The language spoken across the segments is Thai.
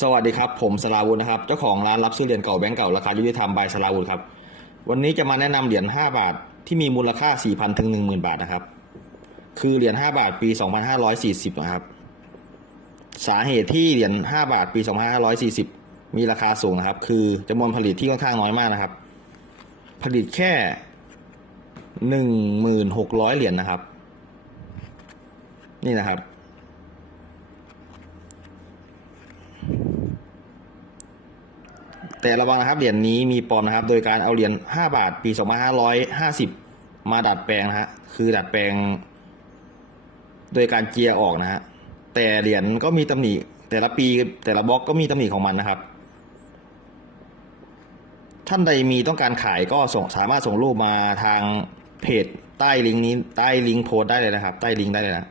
สวัสดีครับ ผมสลาวุธนะครับ เจ้าของร้านรับซื้อเหรียญเก่าแบงก์เก่าราคายุติธรรมบายสลาวุธครับ วันนี้จะมาแนะนำเหรียญ5บาทที่มีมูลค่า 4,000ถึง10,000 บาทนะครับ คือเหรียญ5บาทปี 2540 นะครับ สาเหตุที่เหรียญ5บาทปี 2540 มีราคาสูงนะครับ คือจำนวนผลิตที่ค่อนข้างน้อยมากนะครับ ผลิตแค่ 1,600 เหรียญนะครับ นี่นะครับ แต่ระวังนะครับเหรียญนี้มีปลอมนะครับ โดยการเอาเหรียญ5บาทปี 2550 มาดัดแปลงนะฮะคือดัดแปลง โดยการเจียร์ออกนะฮะแต่เหรียญก็มีตำหนิ แต่ละปีแต่ละบล็อกก็มีตำหนิของมันนะครับ ท่านใดมีต้องการขายก็ส่งสามารถส่งรูปมาทางเพจใต้ลิงก์นี้ใต้ลิงก์โพสได้เลยนะครับ ใต้ลิงก์ได้เลยนะ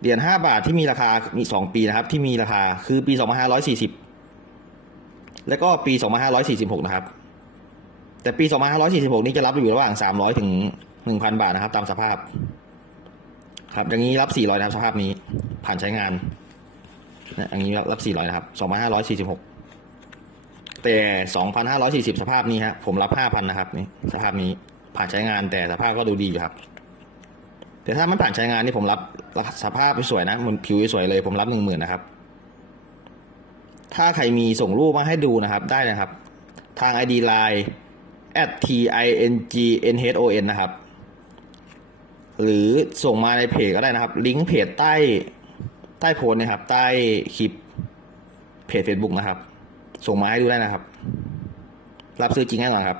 เหรียญห้าบาทที่มีราคามีสองปีนะครับ ที่มีราคาคือปีสองพันห้าร้อยสี่สิบแล้วก็ปีสองพันห้าร้อยสี่สิบหกนะครับ แต่ปีสองพันห้าร้อยสี่สิบหกนี้จะรับอยู่ระหว่างสามร้อยถึงหนึ่งพันบาทนะครับ ตามสภาพ ครับ อย่างนี้รับสี่ร้อยนะครับ สภาพนี้ผ่านใช้งานอย่างนี้รับสี่ร้อยนะครับสองพันห้าร้อยสี่สิบหกแต่สองพันห้าร้อยสี่สิบสภาพนี้ฮะผมรับห้าพันนะครับนี่สภาพนี้ผ่านใช้งานแต่สภาพก็ดูดีอยู่ครับ แต่ถ้าไม่ผ่านใช้งานนี่ผมรับ สภาพสวยนะมันผิวสวยเลย ผมรับหนึ่งหมื่นนะครับ ถ้าใครมีส่งรูปมาให้ดูนะครับ ได้นะครับ ทาง ID Line at t i n g n h o n นะครับ หรือส่งมาในเพจก็ได้นะครับ ลิงก์เพจใต้ใต้โพสนะครับ ใต้คลิปเพจ Facebook นะครับ ส่งมาให้ดูได้นะครับ รับซื้อจริงแน่นอนครับ